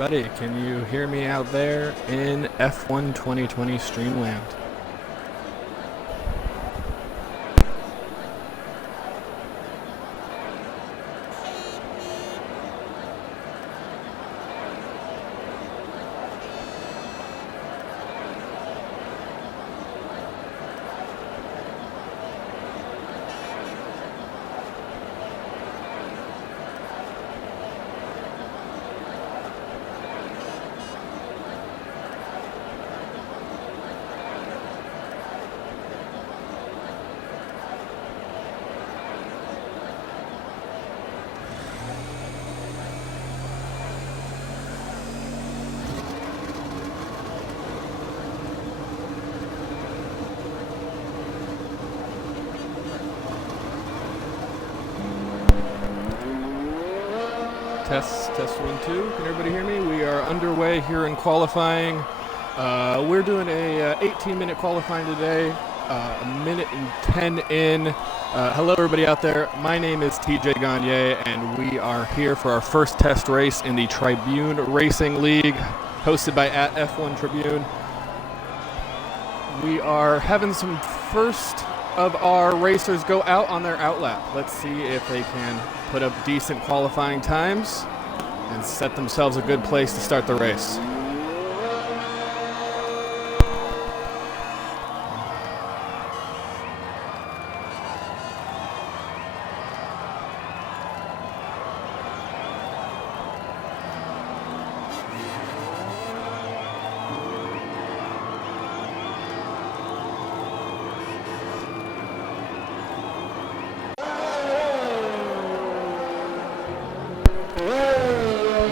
everybody. Can you hear me out there in F1 2020 Streamland? Test 1, 2. Can everybody hear me? We are underway here in qualifying. We're doing a 18-minute qualifying today, a minute and 10 in. Hello, everybody out there. My name is TJ Gagne, and we are here for our first test race in the Tribune Racing League, hosted by @F1 Tribune. We are having some first of our racers go out on their outlap. Let's see if they can put up decent qualifying times and set themselves a good place to start the race.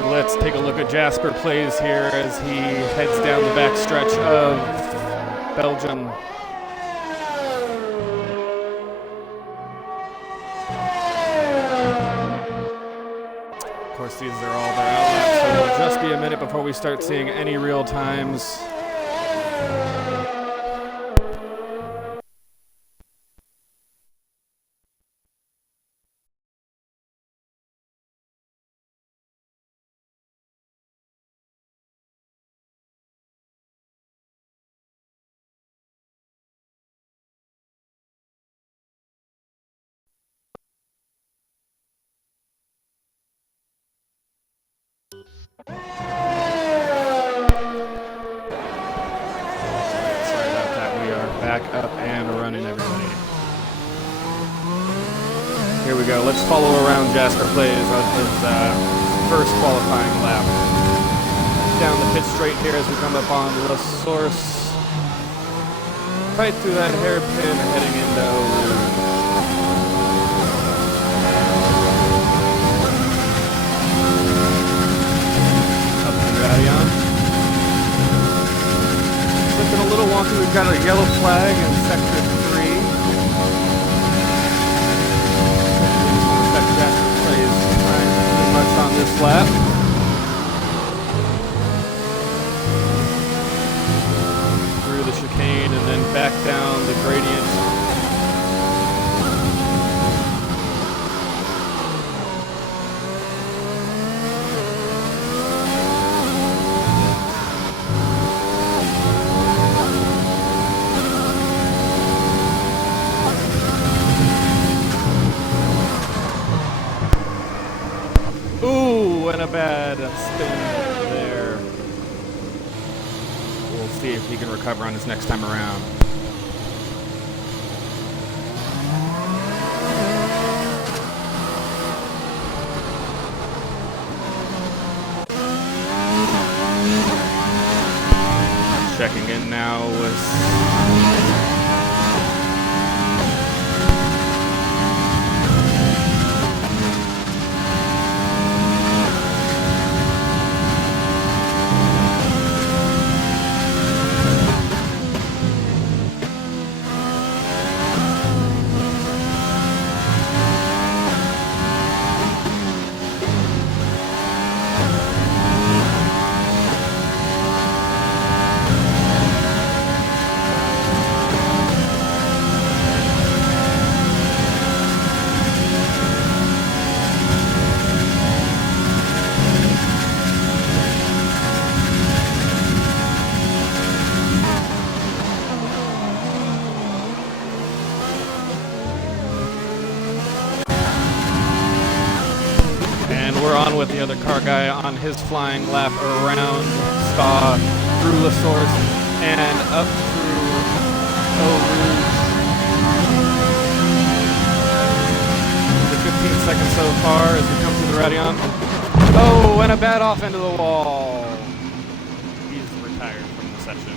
Let's take a look at Jasper Plays here as he heads down the back stretch of Belgium. Of course, these are all their outlets, so it'll just be a minute before we start seeing any real times. Sorry about that. We are back up and running, everybody. Here we go. Let's follow around Jasper Plays on his first qualifying lap. Down the pit straight here as we come up on La Source. Right through that hairpin heading into Over. Looking a little wonky. We've got a yellow flag in sector 3. Jasper Plays trying too much on this lap. Through the chicane and then back down the gradient. And a bad spin there. We'll see if he can recover on his next time around. Checking in now with on with the other car guy on his flying lap around Spa, through La Source, and up through Eau Rouge. 15 seconds so far as we come through the Raidillon. Oh, and a bad off into the wall. He's retired from the session.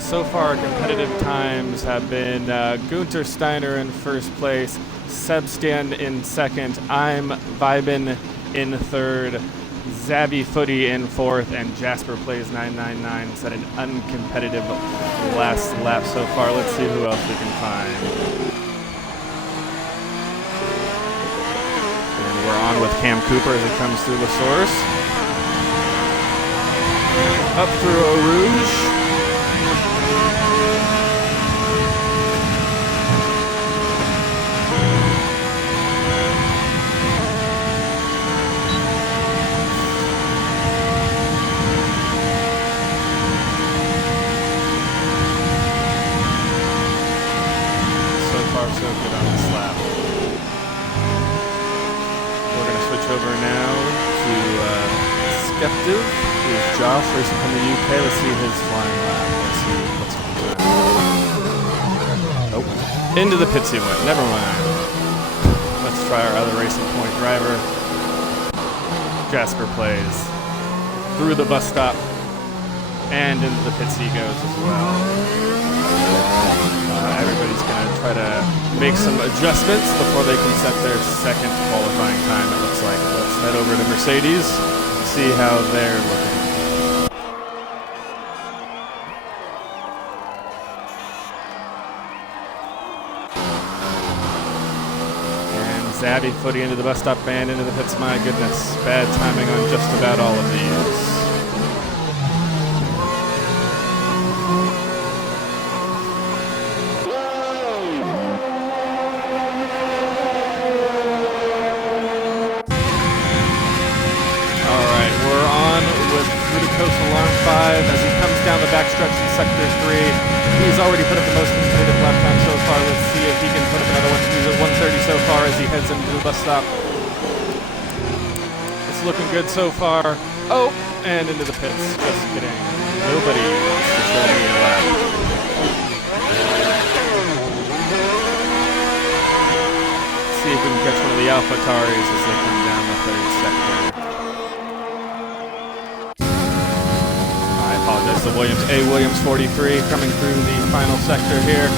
So far, competitive times have been Gunter Steiner in first place, Seb Stan in second, I'm Vibin in third, Zabby Footy in fourth, and Jasper Plays 999 set an uncompetitive last lap so far. Let's see who else we can find. We're on with Cam Cooper as it comes through La Source. Up through Eau Rouge. So far, so good on this lap. Over now to Skeptive, who's Josh racing from the UK. Let's see his flying lap. Let's see what's going on. Oh, into the pits he went. Never mind. Let's try our other Racing Point driver. Jasper Plays through the bus stop and into the pits he goes as well. Everybody's going to try to make some adjustments before they can set their second qualifying time, it looks like. Let's head over to Mercedes and see how they're looking. And Zabby Footy into the bus stop and into the pits. My goodness, bad timing on just about all of these. As he comes down the backstretch in Sector 3. He's already put up the most competitive lap time so far. Let's see if he can put up another one. He's at 1:30 so far as he heads into the bus stop. It's looking good so far. Oh, and into the pits. Just kidding. Nobody wants to show me a lap. Let's see if we can catch one of the AlphaTaris as they come down the third sector. Apologize to Williams. Williams 43 coming through the final sector here.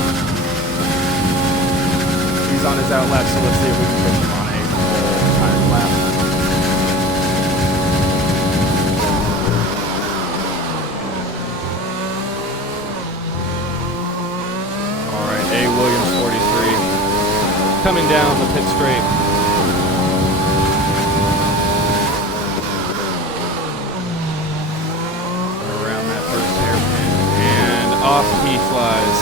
He's on his out lap, so let's see if we can catch him on a full-time lap. All right, Williams 43 coming down the pit straight. Off he flies.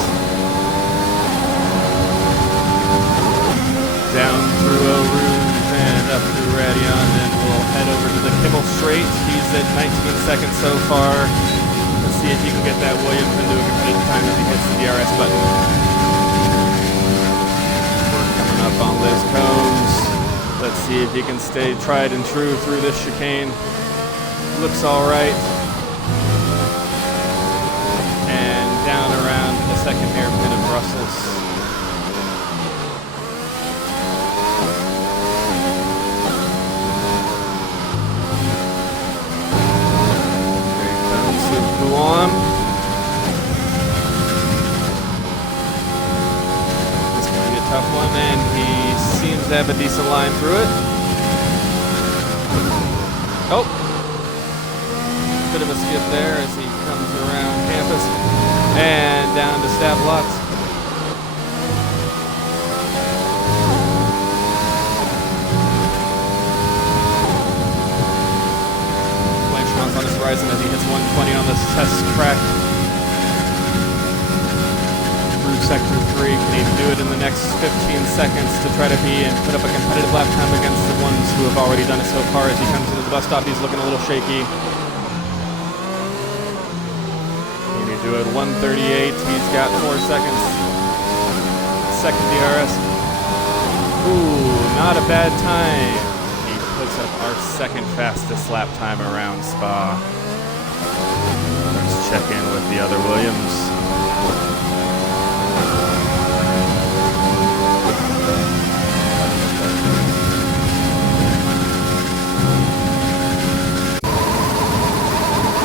Down through Eau Rouge and up through Raidillon, and we'll head over to the Kimmel Straight. He's at 19 seconds so far. Let's see if he can get that Williams into a competitive time as he hits the DRS button. We're coming up on Liz Combs. Let's see if he can stay tried and true through this chicane. Looks all right. Down around the second hairpin of Brussels. There comes Guam. This is going to be a tough one, and he seems to have a decent line through it. Oh! Bit of a skip there as he comes around campus. And down to Stavlots. Blanchard's on his horizon as he hits 120 on this test track. Through Sector 3. Can he do it in the next 15 seconds to try to be and put up a competitive lap time against the ones who have already done it so far? As he comes into the bus stop, he's looking a little shaky. Do it 1:38. He's got 4 seconds. Second DRS. Ooh, not a bad time. He our second fastest lap time around Spa. Let's check in with the other Williams.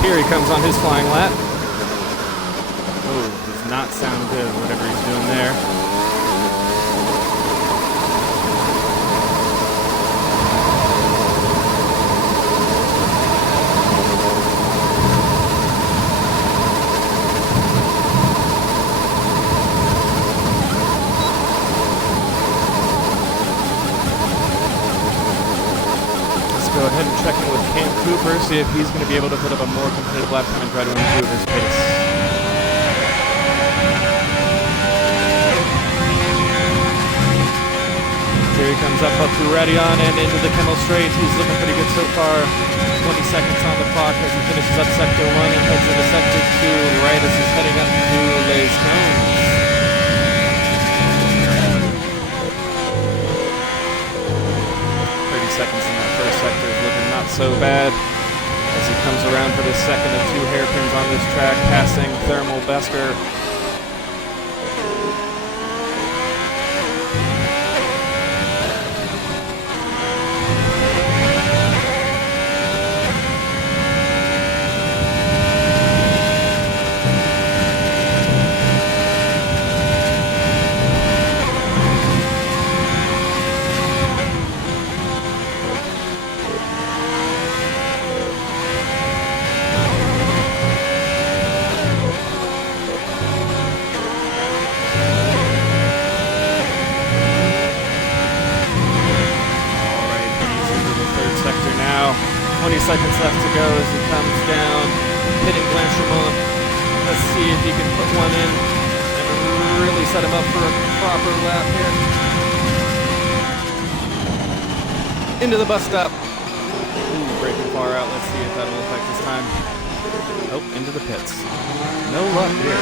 Here he comes on his flying lap. Oh, does not sound good, whatever he's doing there. Go ahead and check in with Cam Cooper, see if he's going to be able to put up a more competitive lap time and try to improve his pace. Here he comes up to Radion and into the Kemmel Straight. He's looking pretty good so far. 20 seconds on the clock as he finishes up Sector 1 and heads into Sector 2 right as he's heading up to Les Cones. 30 seconds in that first sector is looking not so bad as he comes around for the second of two hairpins on this track, passing Thermal Besker. Now, 20 seconds left to go as he comes down, hitting Blanchimont. Let's see if he can put one in and really set him up for a proper lap here. Into the bus stop. Ooh, braking far out. Let's see if that'll affect his time. Nope, into the pits. No luck here.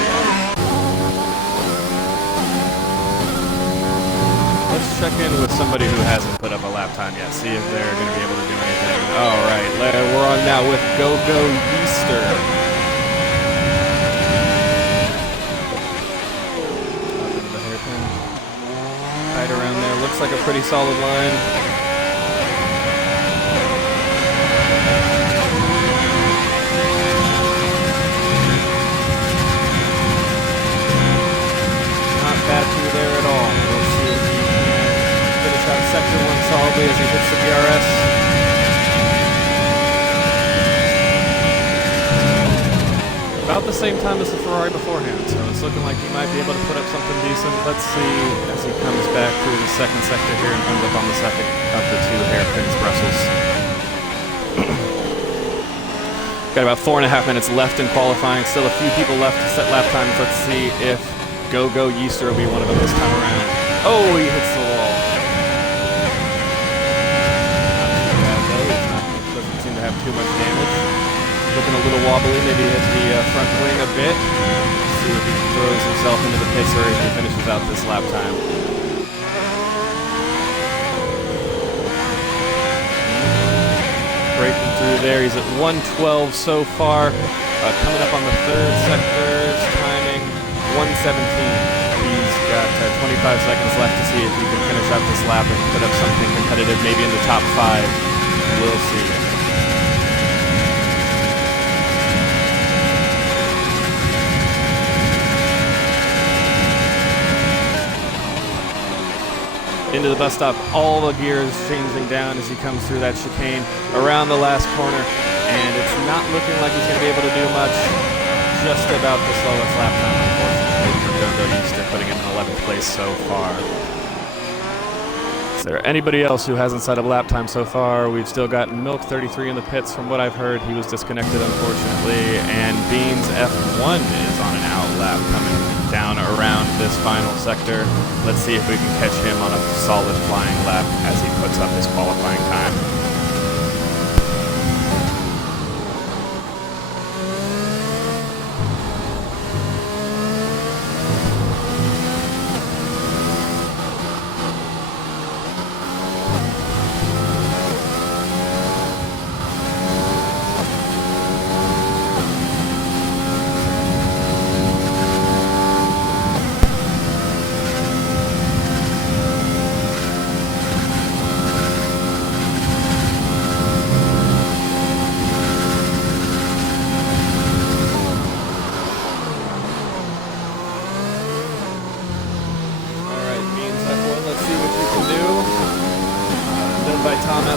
Let's check in with somebody who hasn't put up a lap time yet, see if they're going to be able to do anything. All right, we're on now with Go-Go Easter. Up into the hairpin. Tight around there. Looks like a pretty solid line. Not bad through there at all. Sector 1 solidly as he hits the DRS. About the same time as the Ferrari beforehand, so it's looking like he might be able to put up something decent. Let's see as he comes back through the second sector here and comes up on the second of the two hairpins Brussels. Got about 4.5 minutes left in qualifying. Still a few people left to set lap times. Let's see if Go-Go Yeaster will be one of them this time around. Oh, he hits the wall. Have too much damage. Looking a little wobbly, maybe hit the front wing a bit. See if he throws himself into the pits or if he finishes out this lap time. Breaking through there, he's at 1:12 so far. Coming up on the third sector's timing, 1:17. He's got 25 seconds left to see if he can finish out this lap and put up something competitive, maybe in the top 5. We'll see. Into the bus stop, all the gears changing down as he comes through that chicane around the last corner, and it's not looking like he's going to be able to do much. Just about the slowest lap time, unfortunately, for Go-Go Easter, putting him in 11th place so far. Is there anybody else who hasn't set a lap time so far? We've still got Milk 33 in the pits. From what I've heard, he was disconnected, unfortunately, and Beans F1 is on an out lap coming down around this final sector. Let's see if we can catch him on a solid flying lap as he puts up his qualifying time.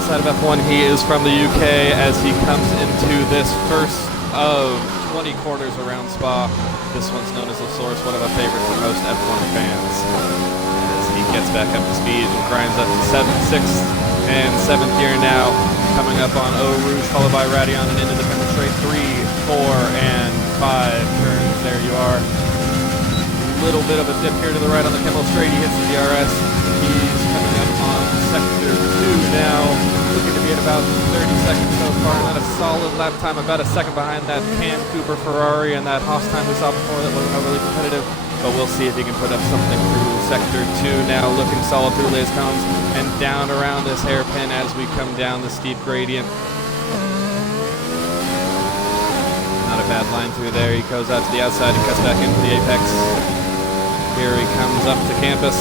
outside of F1. He is from the UK as he comes into this first of 20 corners around Spa. This one's known as the Source, one of our favorites for most F1 fans. As he gets back up to speed and grinds up to 6th and 7th gear now. Coming up on Eau Rouge, followed by Radion and into the Pimple Straight. 3, 4, and 5 turns. There you are. Little bit of a dip here to the right on the Kimmel Straight. He hits the DRS. He's coming up on sector 2 now, looking to be at about 30 seconds so far. Not a solid lap time, about a second behind that Cam Cooper Ferrari and that Haas time we saw before that wasn't overly competitive. But we'll see if he can put up something through sector 2 now, looking solid through Les Combes and down around this hairpin as we come down the steep gradient. Not a bad line through there. He goes out to the outside and cuts back into the apex. Here he comes up to campus.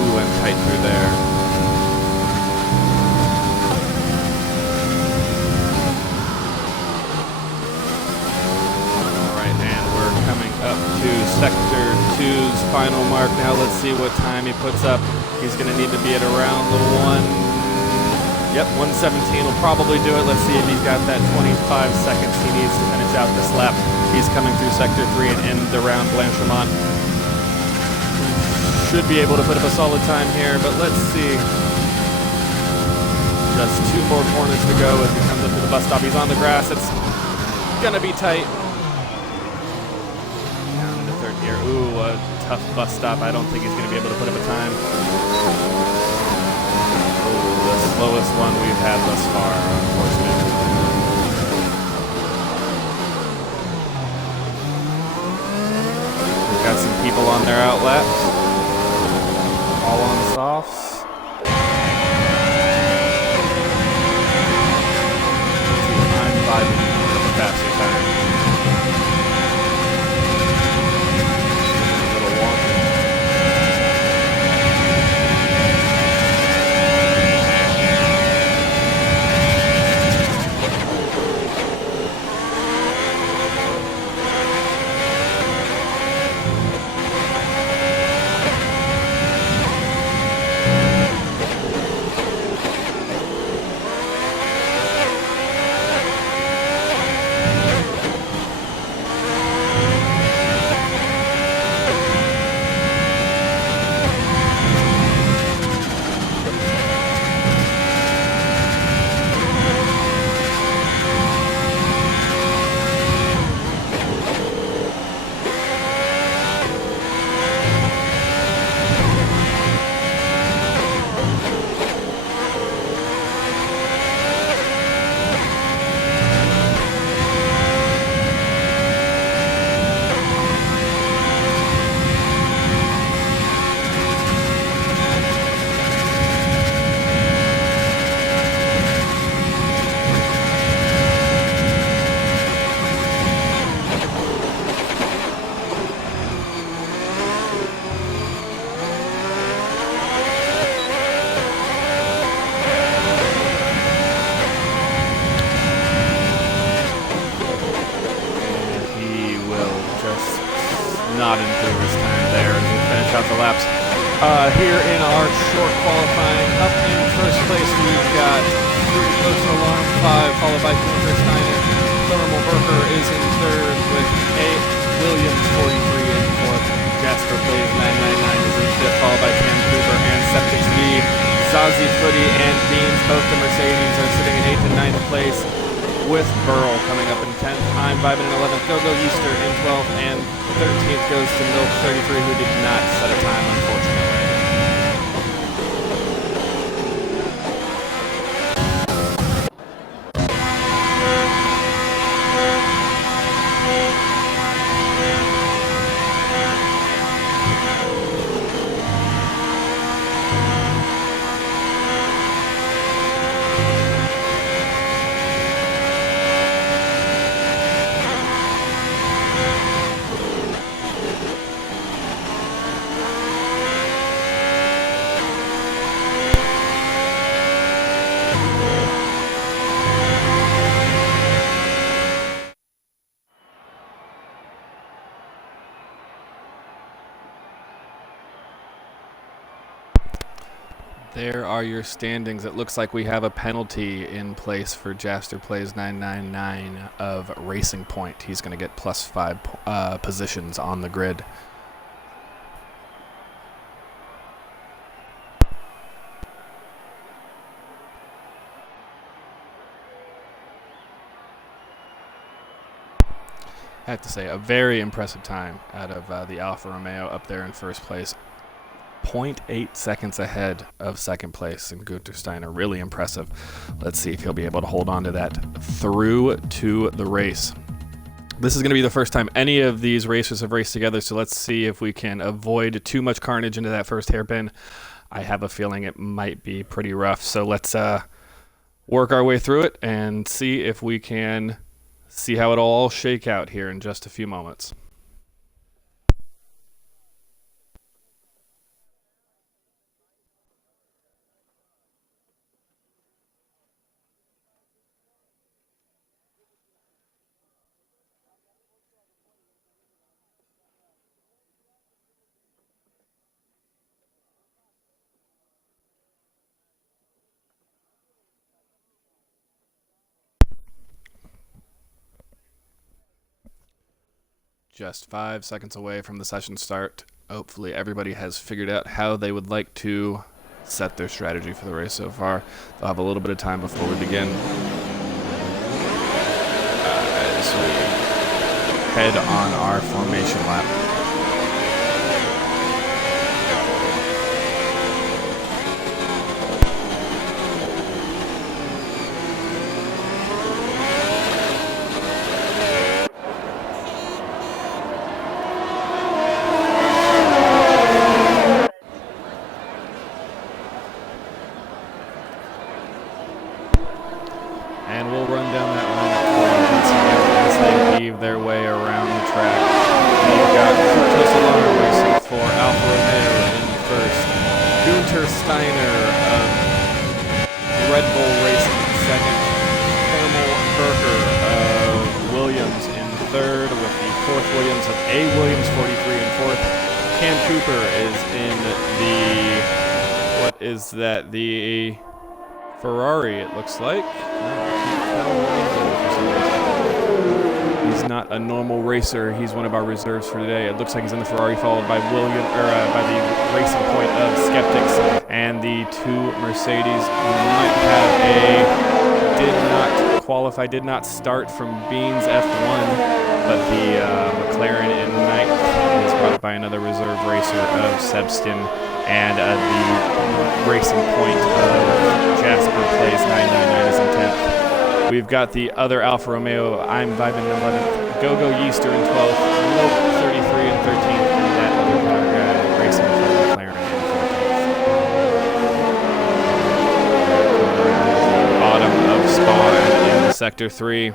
Ooh, and tight through there. All right, and we're coming up to sector 2's final mark now. Let's see what time he puts up. He's going to need to be at around the 117 will probably do it. Let's see if he's got that 25 seconds he needs to finish out this lap. He's coming through sector 3 and end around Blanchemont. Should be able to put up a solid time here, but let's see. Just 2 more corners to go as he comes up to the bus stop. He's on the grass. It's gonna be tight. Down into 3rd gear. Ooh, a tough bus stop. I don't think he's gonna be able to put up a time. The slowest one we've had thus far, unfortunately. We've got some people on their outlet, all on softs. I'm vibing with the faster tire. A little wonky. Not improve his time there as we finish out the laps. Here in our short qualifying, up in first place we've got Fruity Close Alarm 5, followed by Cooper Steiner. Thermal Burker is in 3rd with A. Williams 43 in 4th. Jasper Plays 999 is in 5th, followed by Cam Cooper and Septic Speed. Zazie Footy and Beans, both the Mercedes, are sitting in 8th and 9th place, with Burl coming up in 10th. I'm vibing in 11th. Go Easter in 12th, and 13th goes to Milk 33, who did not set a time, unfortunately. There are your standings. It looks like we have a penalty in place for Jaster Plays 999 of Racing Point. He's going to get +5 positions on the grid. I have to say, a very impressive time out of the Alfa Romeo up there in first place. 0.8 seconds ahead of second place, and Gunther Steiner, really impressive. Let's see if he'll be able to hold on to that through to the race. This is going to be the first time any of these racers have raced together, so let's see if we can avoid too much carnage into that first hairpin. I have a feeling it might be pretty rough, so let's work our way through it and see if we can see how it'll all shake out here in just a few moments. Just 5 seconds away from the session start. Hopefully everybody has figured out how they would like to set their strategy for the race so far. They'll have a little bit of time before we begin. As we head on our formation lap. And we'll run down that lineup for you once again as they weave their way around the track. We've got Fructose Alarm racing for Alfa Romeo in first. Gunther Steiner of Red Bull Racing in second. Hermel Berger of Williams in third, with the fourth Williams of A. Williams 43 in fourth. Cam Cooper is in the, what is that, the Ferrari, it looks like. He's not a normal racer. He's one of our reserves for today. It looks like he's in the Ferrari, followed by by the Racing Point of Skeptics, and the two Mercedes might have did not qualify, did not start from Bean's F1, but the McLaren in ninth is brought by another reserve racer of Sebstin, and the Racing Point of Jasper Plays 999 is in 10th. We've got the other Alfa Romeo, I'm Vibin in 11th, Go-Go Yeaster in 12th, Nope 33 and 13th, and that other guy racing for McLaren in 14th. Bottom of Spawn in Sector 3.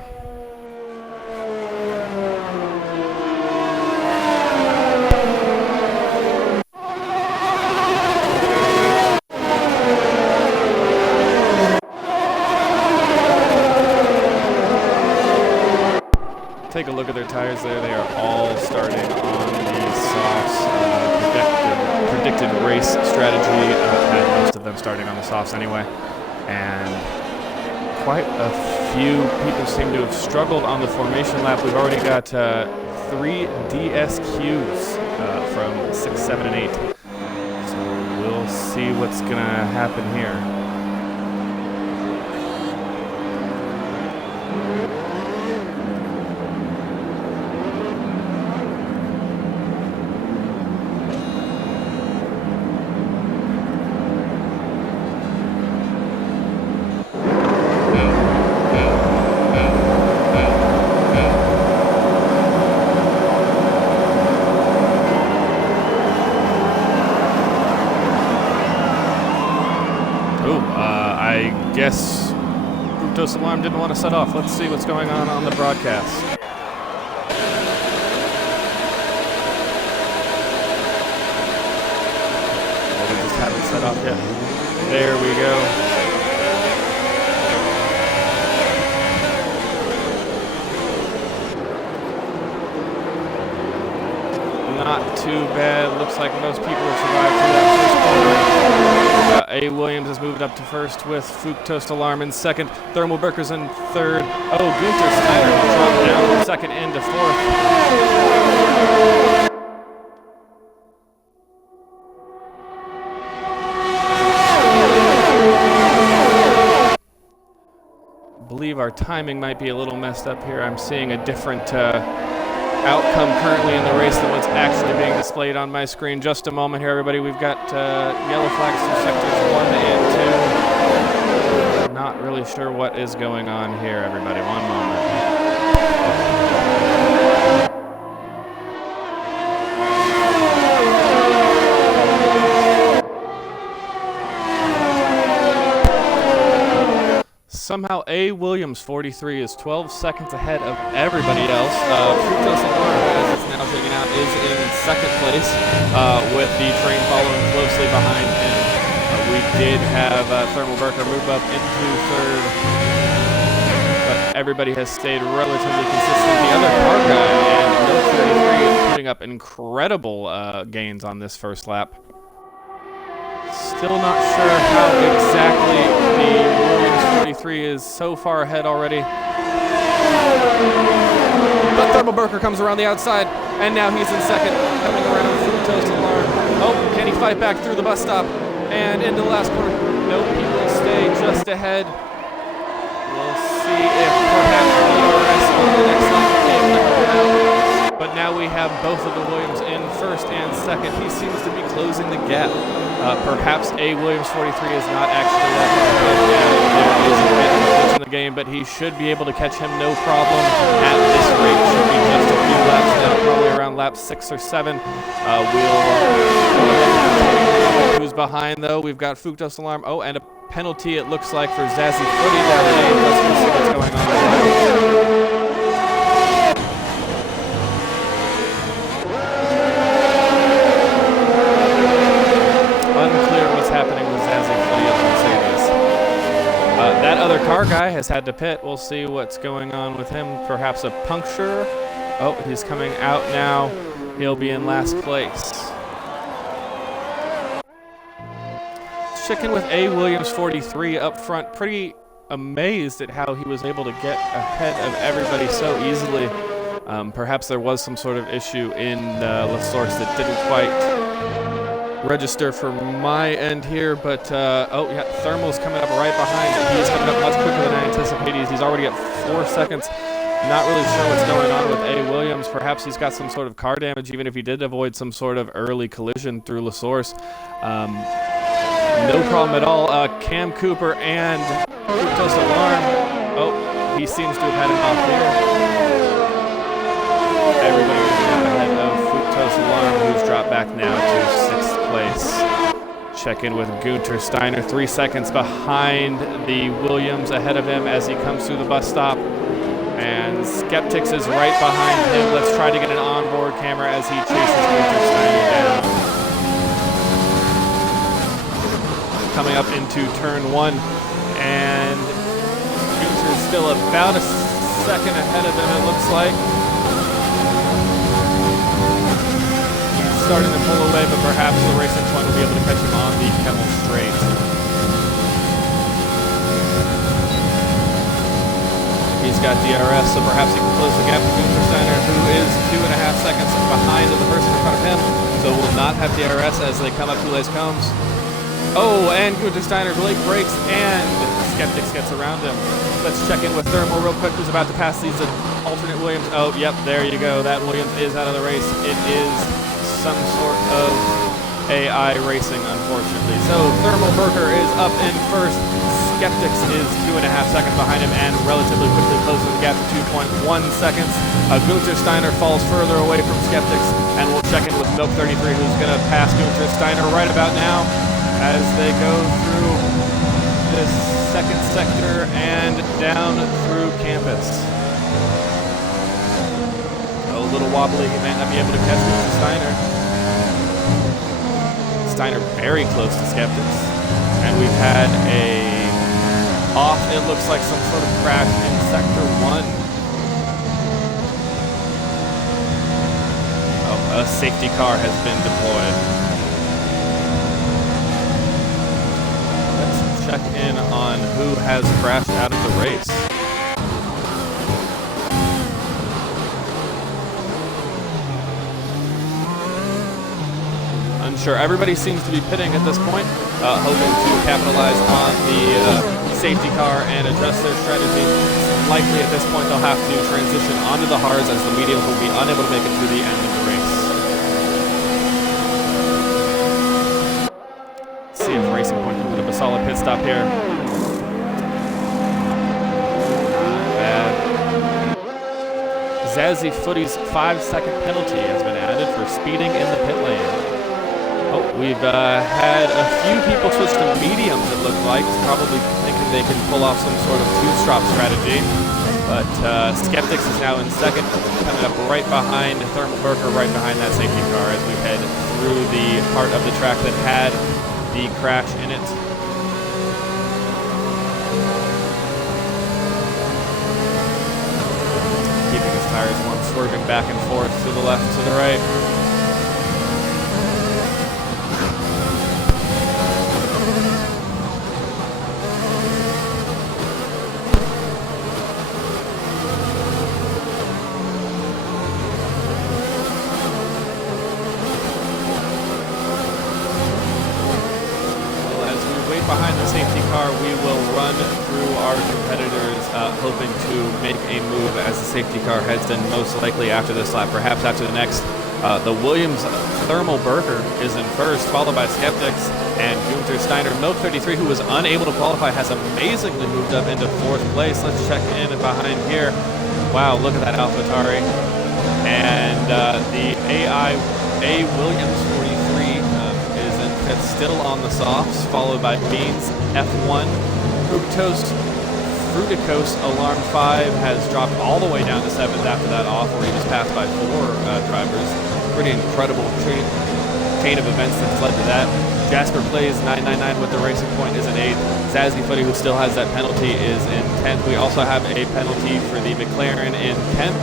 Take a look at their tires there. They are all starting on the softs. Predicted race strategy had most of them starting on the softs anyway. And quite a few people seem to have struggled on the formation lap. We've already got 3 DSQs from 6, 7, and 8. So we'll see what's going to happen here. I guess Fructose Alarm didn't want to set off. Let's see what's going on the broadcast. Well, we just haven't set off yet. There we go. Not too bad. Looks like most people have survived through that first corner. A. Williams has moved up to first with Fructose Alarm in second. Thermal Burkers in third. Oh, Gunther Steiner dropped down from second into fourth. I believe our timing might be a little messed up here. I'm seeing a different outcome currently in the race than what's actually being displayed on my screen. Just a moment here, everybody. We've got yellow flags through sectors 1 and 2. Not really sure what is going on here, everybody. One moment. Somehow A. Williams 43 is 12 seconds ahead of everybody else. Fructose Alarm, as it's now shaking out, is in second place with the train following closely behind him. We did have Thermal Burker move up into third, but everybody has stayed relatively consistent. The other car guy and Milk 33 putting up incredible gains on this first lap. Still not sure how exactly the Williams 43 is so far ahead already. But Thermal Burker comes around the outside, and now he's in second, coming around Fructose Alarm. Oh, can he fight back through the bus stop and into the last corner? Nope, he will stay just ahead. We'll see if perhaps DRS on the next lap will be able to help him out. But now we have both of the Williams in first and second. He seems to be closing the gap. Perhaps A. Williams 43 is not actually that far ahead. There is a bit of a glitch in the game, but he should be able to catch him no problem at this rate. Should be just a few laps now, probably around lap 6 or 7. Who's behind though? We've got Fructose Alarm. Oh, and a penalty it looks like for Zazzy Footy down the lane. Let's go see what's going on. That other car guy has had to pit. We'll see what's going on with him. Perhaps a puncture. Oh, he's coming out now. He'll be in last place. Checking with A. Williams 43 up front. Pretty amazed at how he was able to get ahead of everybody so easily. Perhaps there was some sort of issue in La Source that didn't quite register for my end here, but oh yeah, Thermal's coming up right behind. He's coming up much quicker than I anticipated. He's already at 4 seconds. Not really sure what's going on with A. Williams. Perhaps he's got some sort of car damage, even if he did avoid some sort of early collision through La Source. No problem at all. Cam Cooper and Fructose Alarm. Oh, he seems to have had it off here. Everybody is ahead of Fructose Alarm, who's dropped back now to 6th place. Check in with Gunther Steiner, 3 seconds behind the Williams, ahead of him as he comes through the bus stop. And Skeptics is right behind him. Let's try to get an onboard camera as he chases Gunther Steiner down. Coming up into turn 1, and Gunther's still about a second ahead of him, it looks like. Starting to pull away, but perhaps the Racing Point will be able to catch him on the Kemmel Straight. He's got DRS, so perhaps he can close the gap with Gunther Steiner, who is 2.5 seconds behind the person in front of him, so will not have DRS as they come up to Les Combs. Oh, and Gunther Steiner late brakes, and Skeptics gets around him. Let's check in with Thermal real quick, who's about to pass these alternate Williams. Oh, yep, there you go. That Williams is out of the race. It is some sort of AI racing, unfortunately. So Thermal Burker is up in first. Skeptics is 2.5 seconds behind him and relatively quickly closing the gap to 2.1 seconds. Gunther Steiner falls further away from Skeptics, and we'll check in with Milk 33, who's going to pass Gunther Steiner right about now as they go through this second sector and down through campus. A little wobbly, he might not be able to catch Gunther Steiner. Steiner very close to Skeptics, and we've had it looks like some sort of crash in sector 1. Oh, a safety car has been deployed. check in on who has crashed out of the race. Unsure. Everybody seems to be pitting at this point, hoping to capitalize on the safety car and adjust their strategy. Likely at this point they'll have to transition onto the hards as the mediums will be unable to make it through the end of the race. Let's see if Racing Point can put up a solid pit stop here. Bad. Zazzy Footy's 5-second penalty has been added for speeding in the pit lane. Oh, we've had a few people switch to mediums, it looked like, probably thinking they can pull off some sort of two-strop strategy. But Skeptics is now in second, coming up right behind Thermal Burker, right behind that safety car as we head through the part of the track that had the crash in it. Keeping his tires warm, swerving back and forth to the left, to the right. Behind the safety car, we will run through our competitors, hoping to make a move as the safety car heads in most likely after this lap, perhaps after the next. The Williams Thermal Burger is in first, followed by Skeptics and Gunther Steiner. Milk 33, who was unable to qualify, has amazingly moved up into fourth place. Let's check in behind here. Wow, look at that AlphaTauri. And the A Williams 43 is in fifth, still on the softs, followed by Beans F1. Fructose Alarm 5 has dropped all the way down to 7th after that off, where he was passed by 4 drivers. Pretty incredible chain of events that's led to that. Jasper Plays 999 with the Racing Point is in 8th. Zazzy Footy, who still has that penalty, is in 10th. We also have a penalty for the McLaren in 10th.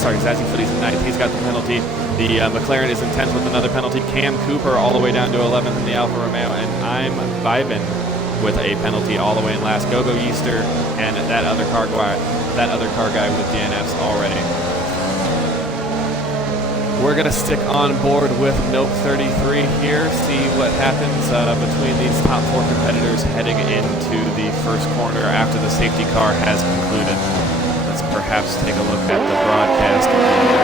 Sorry, Zazzy Footy's in 9th. He's got the penalty. The McLaren is in 10th with another penalty. Cam Cooper all the way down to 11th in the Alfa Romeo, and I'm vibing with a penalty all the way in last. Gogo Easter and that other car guy with DNFs already. We're gonna stick on board with Milk 33 here, see what happens between these top 4 competitors heading into the first corner after the safety car has concluded. Let's perhaps take a look at the broadcast for now.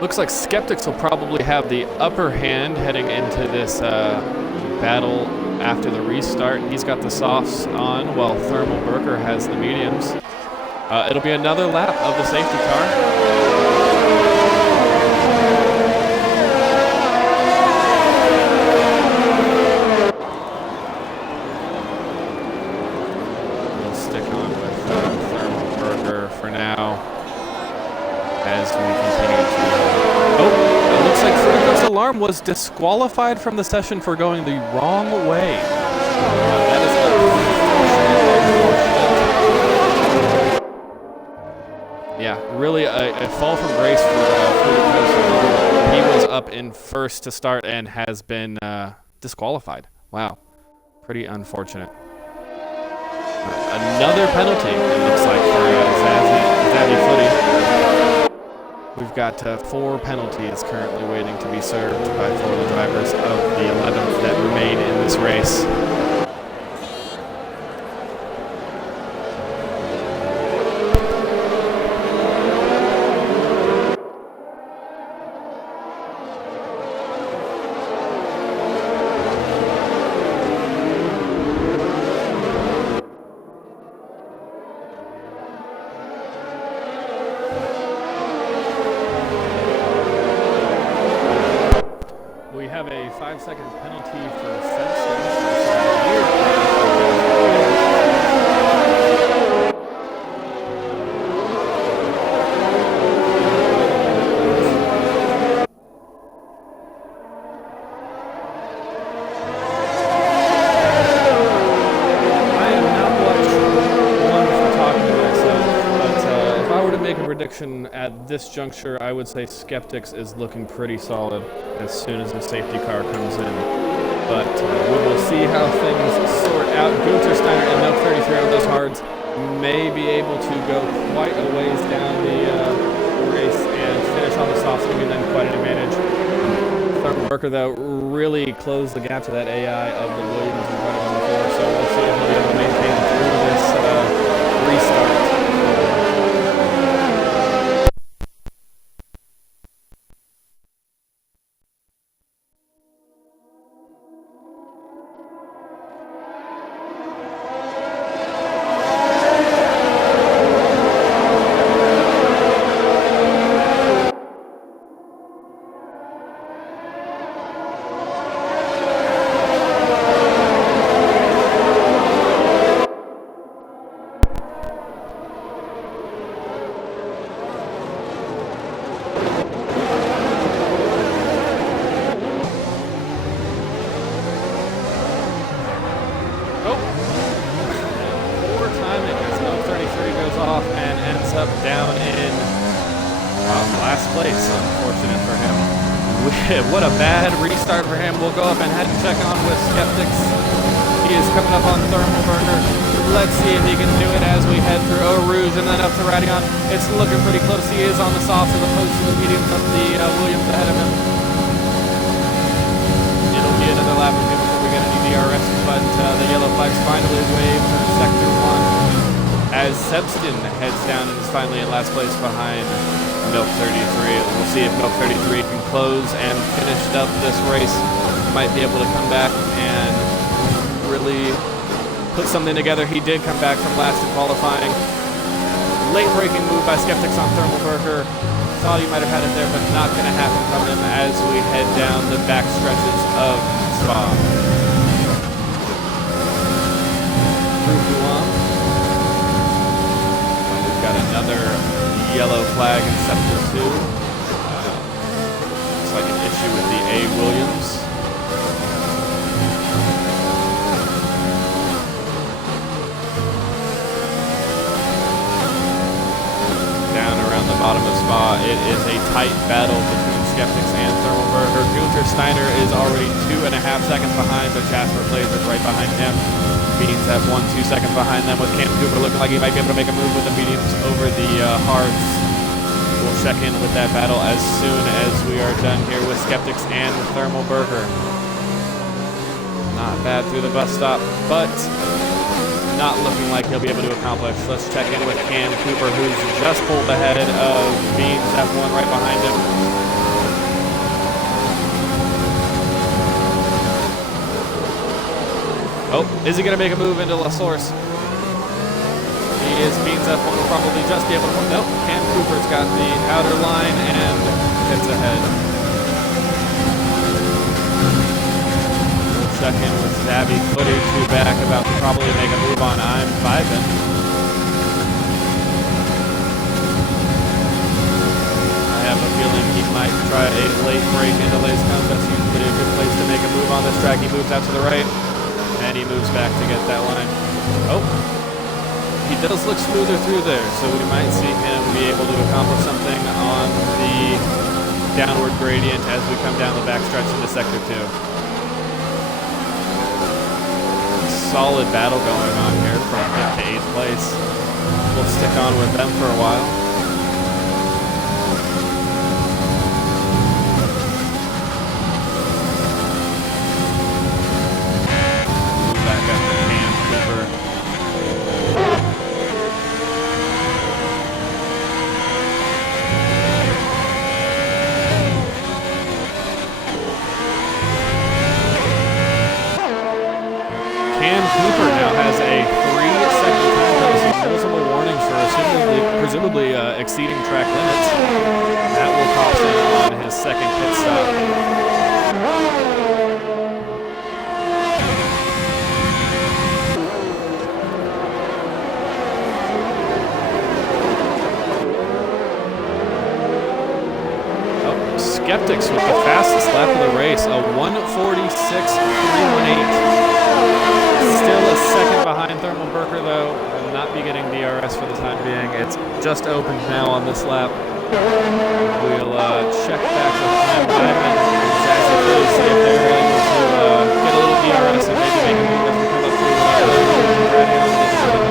Looks like Skeptics will probably have the upper hand heading into this battle after the restart. He's got the softs on while Thermal Burker has the mediums. It'll be another lap of the safety car. We'll stick on with Thermal Burker for now as we continue to... Oh, it looks like Fructose Alarm was disqualified from the session for going the wrong way. That is unfortunate. Yeah, really a fall from grace for Fructose Alarm. He was up in first to start and has been disqualified. Wow, pretty unfortunate. Another penalty, it looks like, for Zazzy Footy. We've got 4 penalties currently waiting to be served by 4 of the drivers of the 11th that remain in this race. We have a 5-second penalty for fencing. I am not one for talking about this juncture, I would say Skeptics is looking pretty solid as soon as the safety car comes in. But we will see how things sort out. Gunter Steiner and Milk 33 on those hards may be able to go quite a ways down the race and finish on the softs, giving them quite an advantage. Thermal Worker, though, really closed the gap to that AI of the Williams in front of him before, so we'll see if he'll be able to maintain through this restart. What a bad restart for him. We'll go up and head and check on with Skeptics. He is coming up on Thermal Burger. Let's see if he can do it as we head through Eau Rouge and then up to Radion. It's looking pretty close. He is on the softs as opposed to the mediums of the Williams ahead of him. It'll be another lap of him before we get any DRS, but the yellow flag's finally waved for Sector 1 as Sebston heads down and is finally in last place behind Milk 33. We'll see if Milk 33 can close and finish up this race. Might be able to come back and really put something together. He did come back from last in qualifying. Late braking move by Skeptics on Thermal Burger. Thought he might have had it there, but not going to happen from him as we head down the back stretches of Spa. We've got another yellow flag in Sector 2. Looks like an issue with the A. Williams. Down around the bottom of Spa, it is a tight battle between Skeptics and Thermal Burger. Gunter Steiner is already 2.5 seconds behind, but Jasper Blaze is right behind him. Beans have 1-2 seconds behind them, with Cam Cooper looking like he might be able to make a move with the mediums over the hards. We'll check in with that battle as soon as we are done here with Skeptics and Thermal Burger. Not bad through the bus stop, but not looking like he'll be able to accomplish. Let's check in with Cam Cooper, who's just pulled ahead of Beans F1 right behind him. Oh, is he going to make a move into La Source? He is. Beans F1 will probably just be able to... Nope, Cam Cooper's got the outer line and gets ahead. We'll check in with Zabby footage, who back about to probably make a move on I'm Vibin. I have a feeling he might try a late break into Lascombe. That's usually a good place to make a move on this track. He moves out to the right. And he moves back to get that line. Oh, he does look smoother through there, so we might see him be able to accomplish something on the downward gradient as we come down the backstretch into Sector 2. Solid battle going on here from 5th to 8th place. We'll stick on with them for a while. Presumably exceeding track limits. That will cost him on his second pit stop. Oh, Skeptics with the fastest lap of the race, a 1:46.318. Still a second behind Thermal Burger, though. Will not be getting DRS for the time being. It's just opened now on this lap. We'll check back with Clem Diamond and see if they're able to get a little DRS and maybe make a move as we come up through Brady on the street.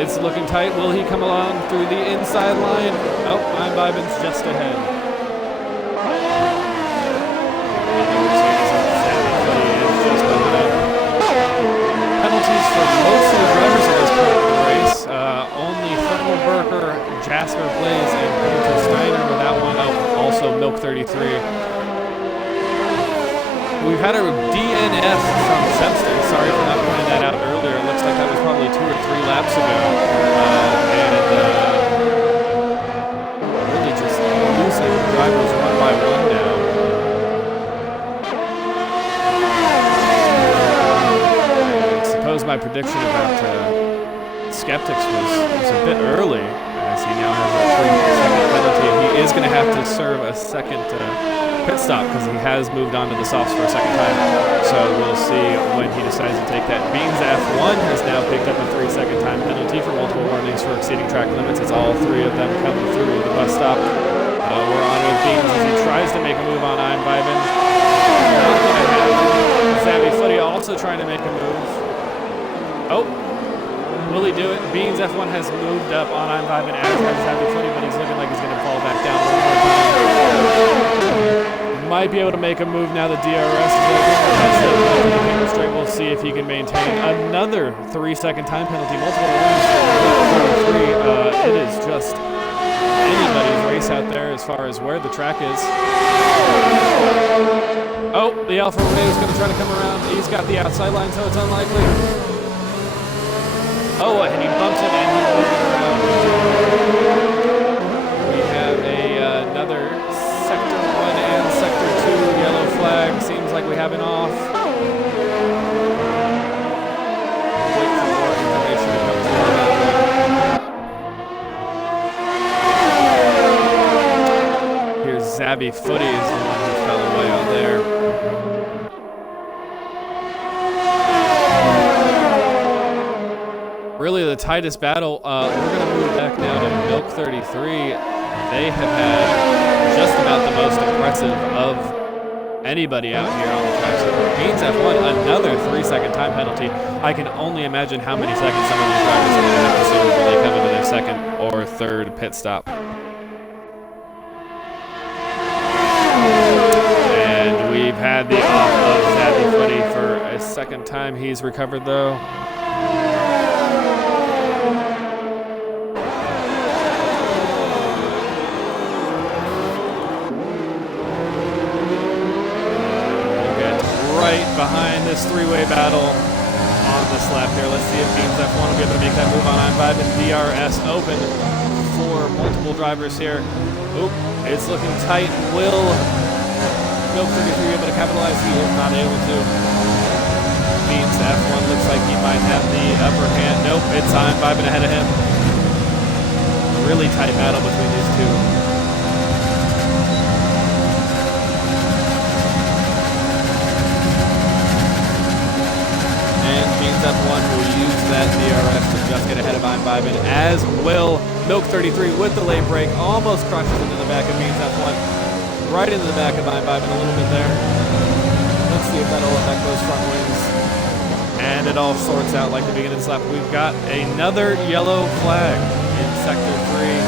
It's looking tight. Will he come along through the inside line? Oh, Biben's just ahead. Penalties for most of the drivers in this part of the race. Only Thermalberger, Jasper Blaze, and Peter Steiner with that one. Oh, also Milk 33. We've had a DNF from Zemston. Sorry for not pointing that out earlier. It looks like that was probably 2 or 3 laps ago. Really just losing drivers one by one now. I suppose my prediction about Skeptics was a bit early, as he now has a 3-second penalty. He is going to have to serve a second pit stop because he has moved on to the softs for a second time. So we'll see when he decides to take that. Beans F1 has now picked up a 3-second time penalty for multiple warnings for exceeding track limits as all 3 of them come through the bus stop. We're on with Beans as he tries to make a move on I'm Biben. Not going to happen. Savvy Footy also trying to make a move. Oh, will he do it? Beans F1 has moved up on I'm Biben as has Savvy Footy, but he's looking like he's going to fall back down one more time. Might be able to make a move now. The DRS is straight. We'll see if he can maintain another 3-second time penalty. Multiple warnings for 3. It is just anybody's race out there as far as where the track is. Oh, the Alfa Romeo is going to try to come around. He's got the outside line, so it's unlikely. Oh, and he bumps it and he's moving around. We have another Sector 1 and Sector 2 yellow flag. Seems like we have an off. Wait for more information to come through. Here's Zabby Footy is the one who fell away on there. Really the tightest battle. We're going to move back now to Milk 33. They have had just about the most impressive of anybody out here on the track. So Beans F1, another 3-second time penalty. I can only imagine how many seconds some of these drivers are going to have to serve when they come into their second or third pit stop. And we've had the off of Zabby Footy for a second time. He's recovered though. Behind this 3-way battle on this lap here. Let's see if Beans F1 will be able to make that move on I'm Biben. DRS open for multiple drivers here. Oop, it's looking tight. Will Milk 33 be able to capitalize? He is not able to. Beans F1 looks like he might have the upper hand. Nope, it's I'm Biben ahead of him. A really tight battle between these two. F1 will use that DRS to just get ahead of I'm Biben, as will Milk 33 with the late break. Almost crushes into the back of Beans F1. Right into the back of I'm Biben a little bit there. Let's see if that'll affect those front wings. And it all sorts out like the beginning of this lap. We've got another yellow flag in Sector 3.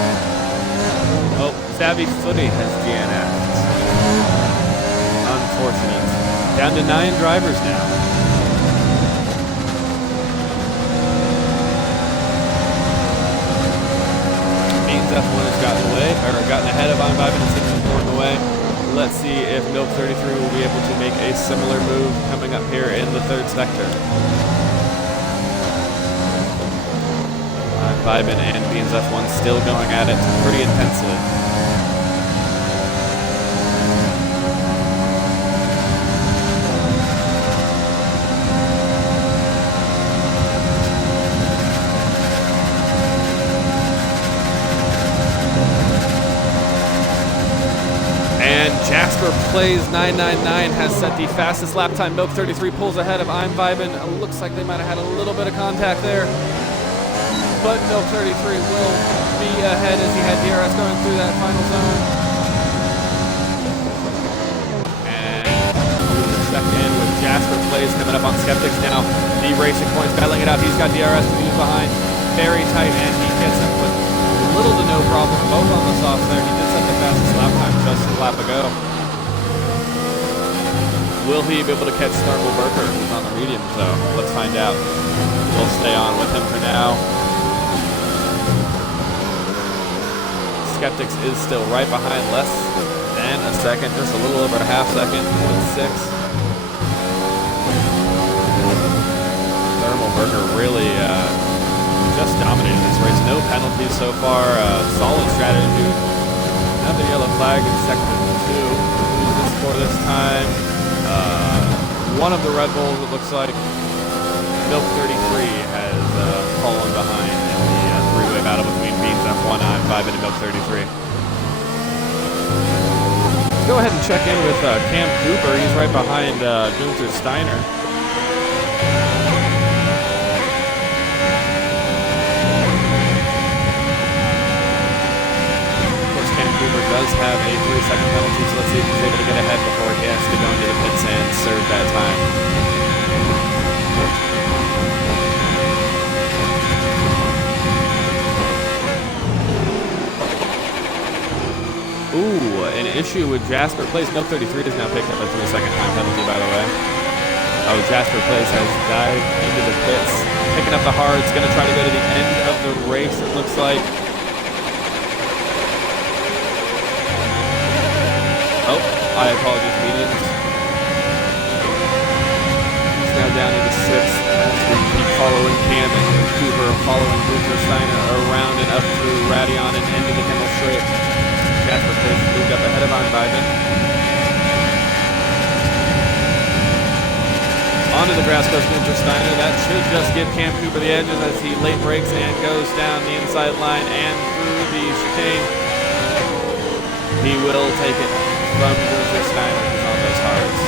Oh, Savvy Footy has DNF'd. Unfortunate. Down to 9 drivers now. F1 has gotten ahead of I'm Biben and seems to be pulling away. Let's see if Milk 33 will be able to make a similar move coming up here in the 3rd sector. I'm Biben and Beans F1 still going at it pretty intensely. Plays 999 has set the fastest lap time. Milk 33 pulls ahead of I'm Vibin. Looks like they might have had a little bit of contact there. But Milk 33 will be ahead as he had DRS going through that final zone. And check in with Jasper Plays coming up on Skeptics now. The Racing Points battling it out. He's got DRS to use behind. Very tight, and he gets it with little to no problem. Both on the softs there. He did set the fastest lap time just a lap ago. Will he be able to catch Thermal Burker, who's on the medium? So let's find out. We'll stay on with him for now. Skeptics is still right behind, less than a second, just a little over a half second, 0.6. Thermal Burger really just dominated this race. No penalties so far. Solid strategy. Another yellow flag in second and 2. Who's this for this time? One of the Red Bulls, it looks like. Milk 33 has fallen behind in the three-way battle between Beans F1, I'm Vibin, and Milk 33. Let's go ahead and check in with Cam Cooper. He's right behind Gunther Steiner. Cooper does have a 3-second penalty, so let's see if he's able to get ahead before he has to go into the pits and serve that time. Ooh, an issue with Jasper Plays. Milk 33 has now picked up a 3-second time penalty, by the way. Oh, Jasper Plays has dived into the pits, picking up the hards, going to try to go to the end of the race, it looks like. Oh, I apologize, mediums. He's now down into 6th as we keep following Cam and Cooper, following Gunther Steiner around and up through Radion and into the Kendall Straight. Jasper Plays moved up ahead of I'm Vibin. Onto the grass goes Gunther Steiner. That should just give Cam Cooper the edges as he late breaks and goes down the inside line and through the chicane. He will take it from Gunther Steiner, who's on those hards.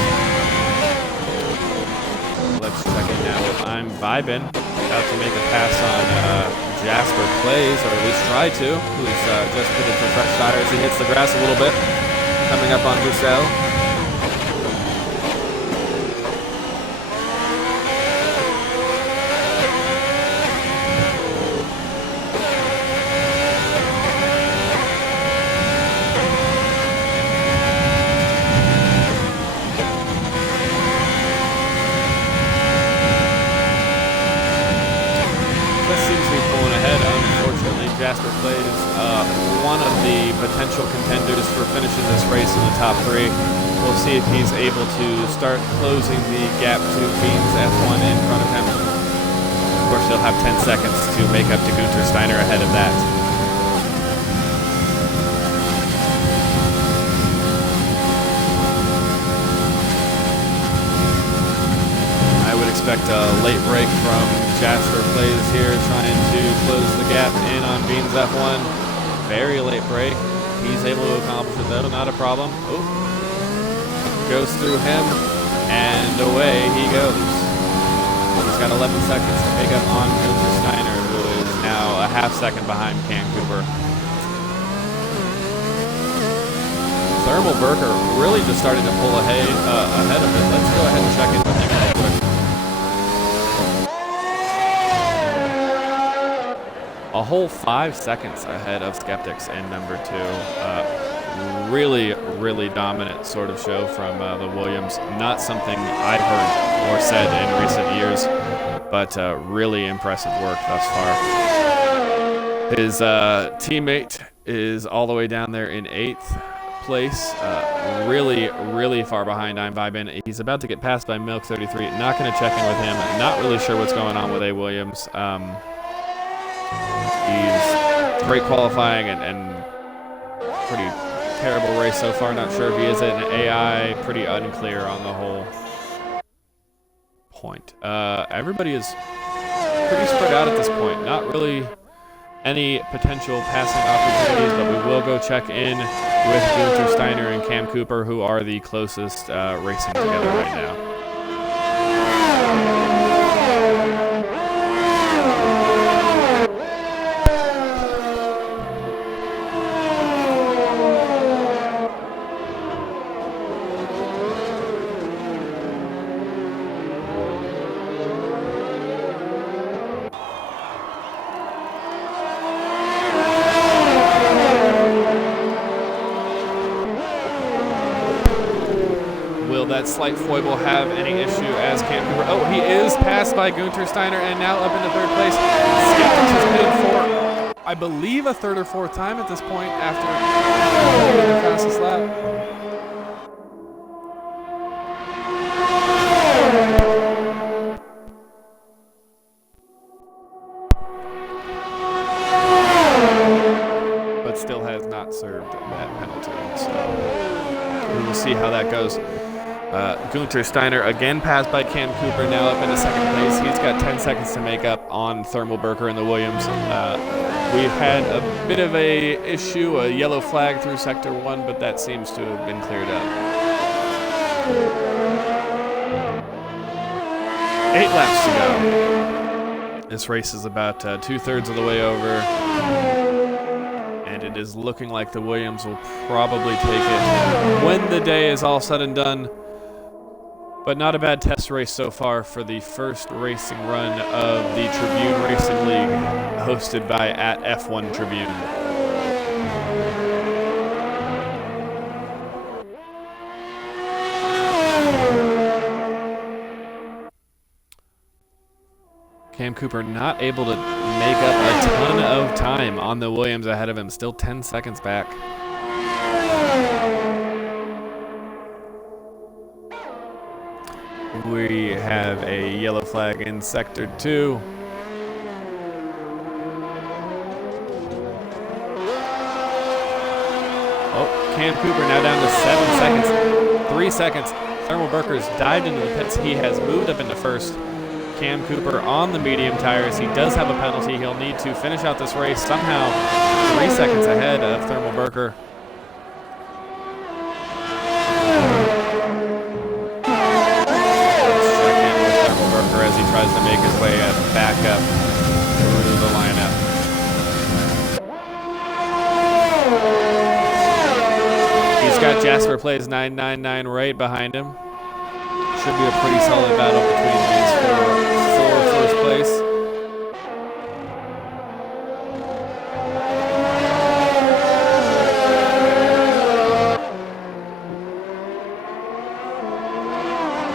Let's check in now with I'm Vibin. About to make a pass on Jasper Plays, or at least try to, who's just put in for fresh tires. He hits the grass a little bit. Coming up on Roussel. Jasper Plays one of the potential contenders for finishing this race in the top 3. We'll see if he's able to start closing the gap to Beans F1 in front of him. Of course, he'll have 10 seconds to make up to Gunther Steiner ahead of that. I would expect a late break from Jasper Plays here, trying to close the gap in on Beans F1. Very late break. He's able to accomplish it though, not a problem. Oh, goes through him, and away he goes. He's got 11 seconds to make up on Gunther Steiner, who is now a half second behind Cam Cooper. Thermal Burker really just starting to pull ahead of it. Let's go ahead and check in with him real quick. A whole 5 seconds ahead of Skeptics in number 2. Really, really dominant sort of show from the Williams. Not something I've heard or said in recent years, but really impressive work thus far. His teammate is all the way down there in 8th place. Really, really far behind I'm Vibin. He's about to get passed by Milk 33. Not going to check in with him. Not really sure what's going on with A. Williams. He's great qualifying and pretty terrible race so far. Not sure if he is an AI. Pretty unclear on the whole point. Everybody is pretty spread out at this point. Not really any potential passing opportunities, but we will go check in with Gunter Steiner and Cam Cooper, who are the closest racing together right now. That slight foible have any issue as Cam Cooper. Oh, he is passed by Gunter Steiner and now up into third place. Skeptics is pitted for, I believe, a third or fourth time at this point after the fastest lap. But still has not served that penalty. So we will see how that goes. Gunter Steiner again passed by Cam Cooper, now up into second place. He's got 10 seconds to make up on Thermal Burker and the Williams. We've had a bit of a issue, a yellow flag through Sector 1, but that seems to have been cleared up. 8 laps to go. This race is about 2/3 of the way over. And it is looking like the Williams will probably take it when the day is all said and done. But not a bad test race so far for the first racing run of the Tribune Racing League, hosted by @F1 Tribune. Cam Cooper not able to make up a ton of time on the Williams ahead of him, still 10 seconds back. We have a yellow flag in Sector 2. Oh, Cam Cooper now down to 7 seconds. 3 seconds. Thermal Burker's dived into the pits. He has moved up into first. Cam Cooper on the medium tires. He does have a penalty. He'll need to finish out this race somehow 3 seconds ahead of Thermal Burker. As he tries to make his way back up through the lineup. He's got Jasper Plays 999 right behind him. Should be a pretty solid battle between these for first place.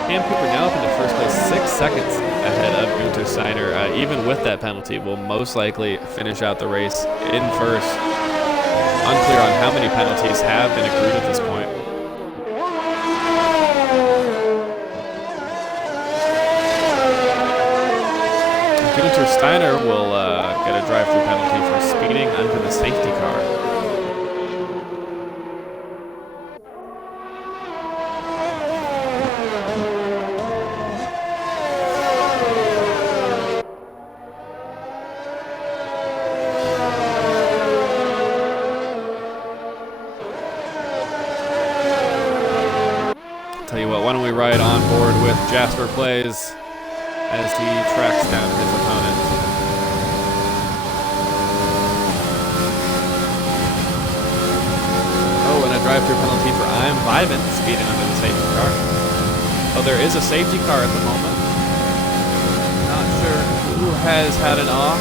Cam Cooper now up into first place, 6 seconds ahead of Gunter Steiner. Even with that penalty, will most likely finish out the race in first. Unclear on how many penalties have been accrued at this point. Gunter Steiner will get a drive-through penalty for speeding under the safety car. Tell you what, why don't we ride on board with Jasper Plays as he tracks down his opponent. Oh, and a drive-through penalty for I'm Vibin speeding under the safety car. Oh, there is a safety car at the moment. Not sure who has had it off.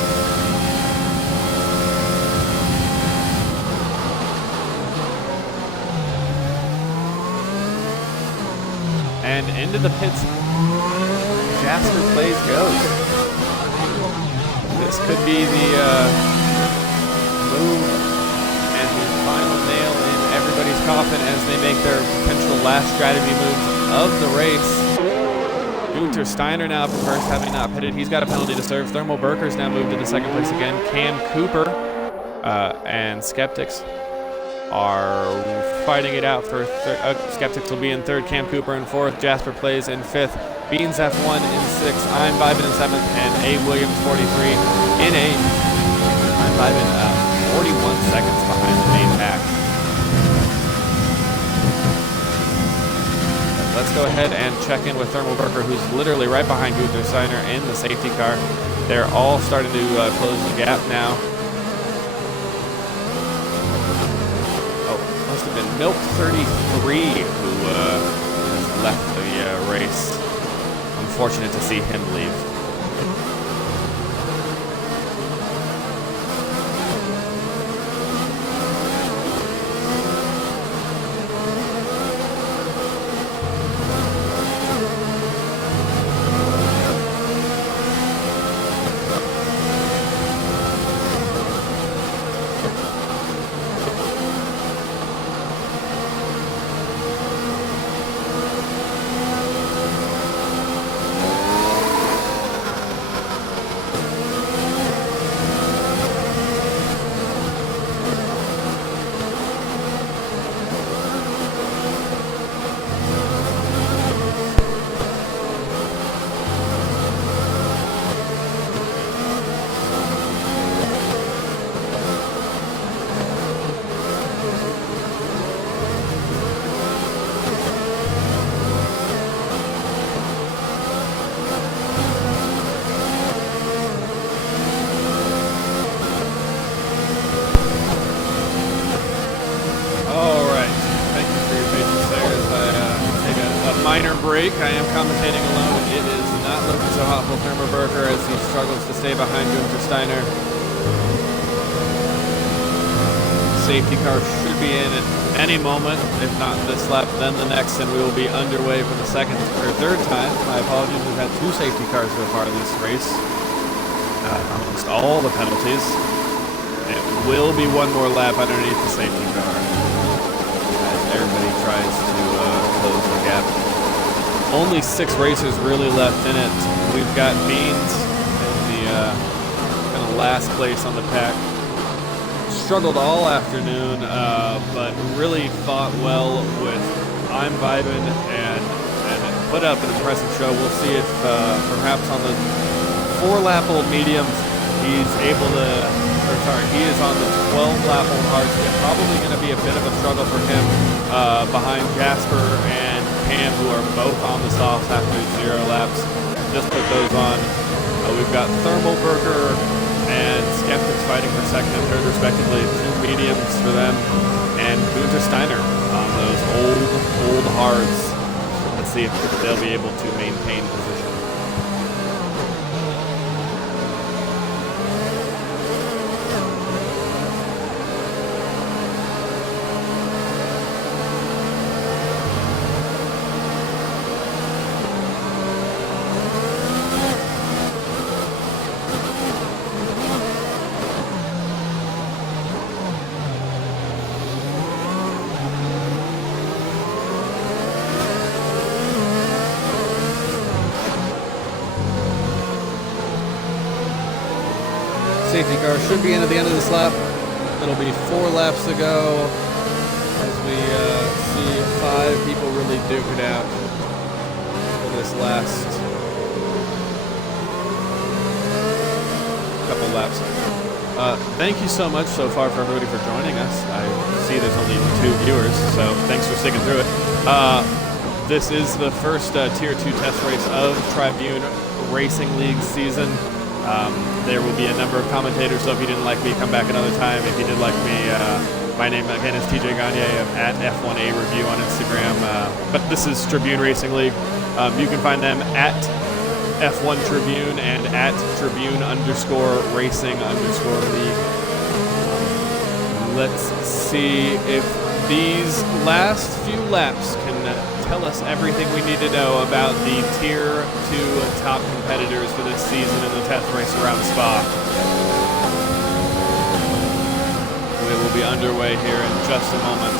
And into the pits, Jasper Plays goes. This could be the move and the final nail in everybody's coffin as they make their potential last strategy moves of the race. Gunter Steiner now up in first, having not pitted. He's got a penalty to serve. Thermal Burker's now moved into second place again. Cam Cooper and Skeptics are fighting it out for Skeptics will be in third, Cam Cooper in fourth, Jasper Plays in fifth, Beans F1 in sixth, I'm Vibin in seventh, and A Williams 43 in eighth. I'm Ivan 41 seconds behind the main pack. Let's go ahead and check in with Thermal Burker, who's literally right behind Gunther Steiner in the safety car. They're all starting to close the gap now. Oh, must have been Milk 33 who has left the race. Unfortunate to see him leave. Break. I am commentating alone. It is not looking so hot for Thermal Burker as he struggles to stay behind Gunther Steiner. Safety car should be in at any moment, if not this lap, then the next, and we will be underway for the second or third time. My apologies, we've had 2 safety cars so far in this race, amongst all the penalties. It will be one more lap underneath the safety car as everybody tries to close the gap. Only 6 racers really left in it. We've got Beans in the kind of last place on the pack. Struggled all afternoon, but really fought well with I'm Vibin and put up an impressive show. We'll see if perhaps on the 4-lap-old mediums he's able to, he is on the 12-lap old hards. It's probably going to be a bit of a struggle for him behind Jasper and Cam, who are both on the softs after 0 laps. Just put those on. We've got Thermal Burger and Skeptics fighting for second and third, respectively. 2 mediums for them, and Gunther Steiner on those old hards. Let's see if they'll be able to maintain position. Safety car should be in at the end of this lap. It'll be 4 laps to go as we see 5 people really duke it out for this last couple laps. Thank you so much so far for everybody for joining us. I see there's only 2 viewers, so thanks for sticking through it. This is the first Tier 2 test race of Tribune Racing League season. There will be a number of commentators, so if you didn't like me, come back another time. If you did like me, my name again is TJ Gagne. I'm at F1A Review on Instagram. But this is Tribune Racing League. You can find them at F1 Tribune and at Tribune_Racing_League. Let's see if these last few laps can tell us everything we need to know about the Tier 2 top competitors for this season in the test race around Spa. We will be underway here in just a moment.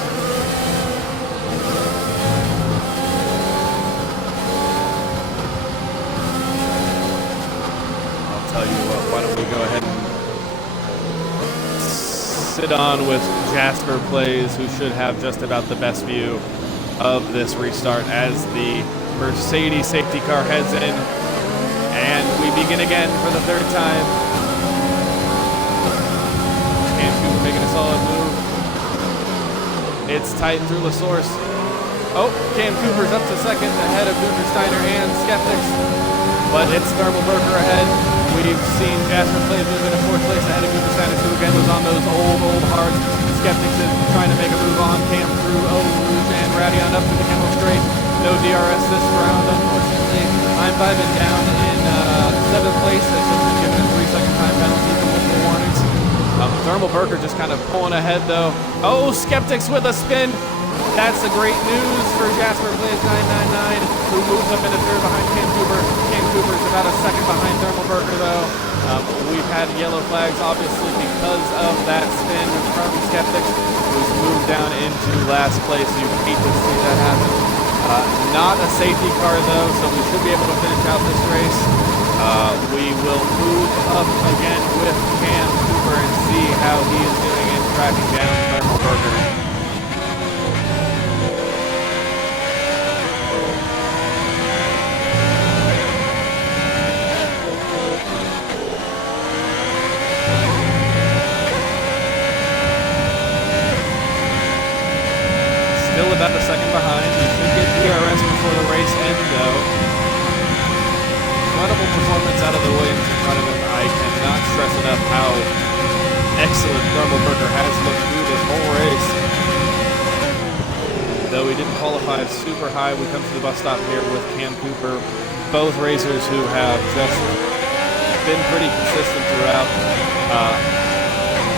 I'll tell you what, why don't we go ahead and sit on with Jasper Plays, who should have just about the best view of this restart as the Mercedes safety car heads in, and we begin again for the 3rd time. Cooper making a solid move. It's tight through La Source. Oh, Cam Cooper's up to second ahead of Gunter Steiner and Skeptics. But it's Thermal Burger ahead. We've seen Jasper Plays move into fourth place ahead of Gunter Steiner, who again was on those old hards. Skeptics is trying to make a move on. Cam through Rouge and Radion up to the Kendall Straight. No DRS this round, unfortunately. I'm vibing down in seventh place. It's just been given a 3-second time penalty for multiple warnings. Thermal Burger just kind of pulling ahead though. Oh, Skeptics with a spin. That's a great news for Jasper Plays 999, who moves up into third behind Cam Cooper. Cam Cooper's about a second behind Thermal Burger though. We've had yellow flags obviously because of that spin from Skeptics, who's moved down into last place. You hate to see that happen. Not a safety car though, so we should be able to finish out this race. We will move up again with Cam Cooper and see how he is doing in tracking down Thermal Burger. Still about a second behind. You should get DRS before the race ends, though. Incredible performance out of the Williams in front of him. I cannot stress enough how excellent Thermal Burger has looked through this whole race. Though he didn't qualify super high, we come to the bus stop here with Cam Cooper. Both racers who have just been pretty consistent throughout.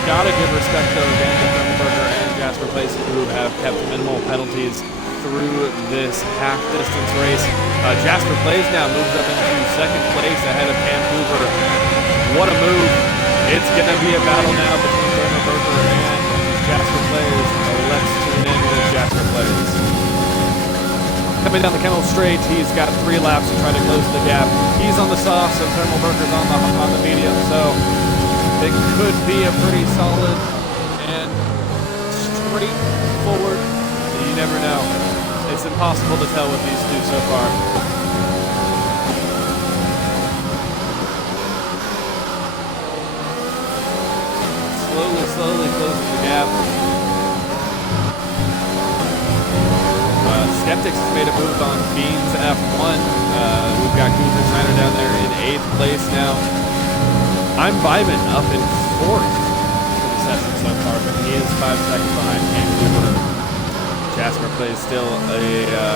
Gotta give respect though again to Thermal Burger and Jasper Plays, who have kept minimal penalties through this half-distance race. Jasper Plays now moves up into second place ahead of Cam Cooper. What a move! It's gonna be a battle now between Thermal Burger and Jasper Plays. Let's tune in with Jasper Plays. Coming down the Kendall Straight, he's got 3 laps to try to close the gap. He's on the softs and Thermal Burger's on the medium, so it could be a pretty solid and straightforward. You never know. It's impossible to tell with these two so far. Slowly closing the gap. Skeptics has made a move on Beans F1. We've got Gunter Steiner down there in 8th place now. I'm vibing up in 4th for the session so far, but he is 5 seconds behind Cam Cooper. Jasper Plays still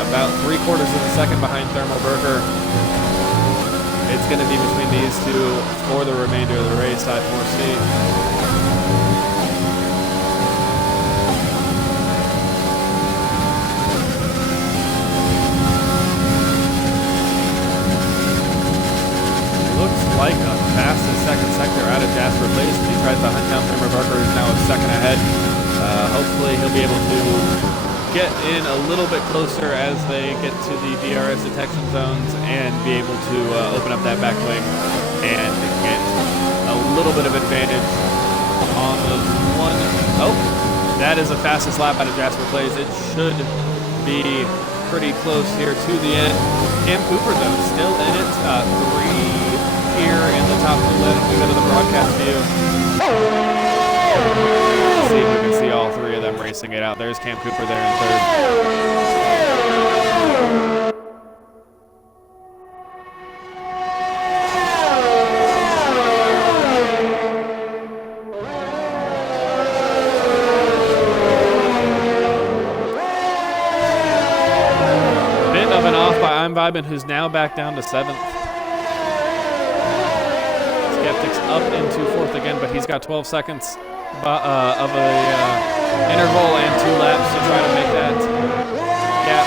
about 3/4 of a second behind Thermal Burger. It's going to be between these two for the remainder of the race, I foresee. Like a fastest second sector out of Jasper Plays. He tries to hunt down Thermal Burger, who's now a second ahead. Hopefully he'll be able to get in a little bit closer as they get to the DRS detection zones and be able to open up that back wing and get a little bit of advantage on the one. Oh, that is the fastest lap out of Jasper Plays. It should be pretty close here to the end. Cam Cooper, though, still in it. 3 here in the top 2 left. We go to the broadcast view. Let's see if we can see all 3 of them racing it out. There's Cam Cooper there in 3rd. Bit of an off by I'm Vibin', who's now back down to 7th. Skeptics up into 4th again, but he's got 12 seconds of a interval and 2 laps to try to make that gap.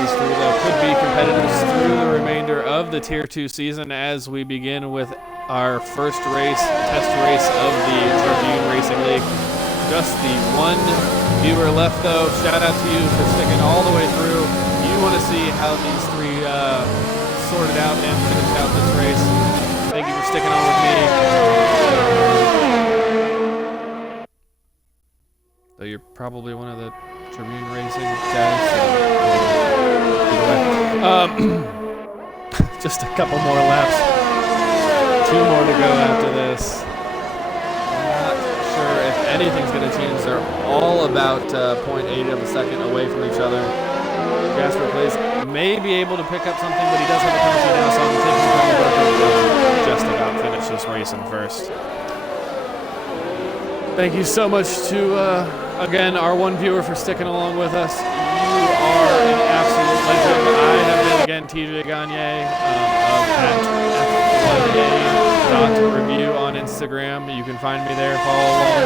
These 3 though could be competitors through the remainder of the Tier 2 season as we begin with our first test race of the Tribune Racing League. Just the 1 viewer left though. Shout out to you for sticking all the way through. You want to see how these 3 sorted out and finished out this race. Thank you for sticking on with me. Though you're probably one of the Tribune Racing guys. So just a couple more laps. 2 more to go after this. Not sure if anything's going to change. They're all about 0.8 of a second away from each other. Jasper Plays may be able to pick up something, but he does have a penalty now, so I'm thinking will just about finish this race in first. Thank you so much to, again, our one viewer for sticking along with us. You are an absolute legend. I have been, again, TJ Gagne of @F1A.review on Instagram. You can find me there, follow along.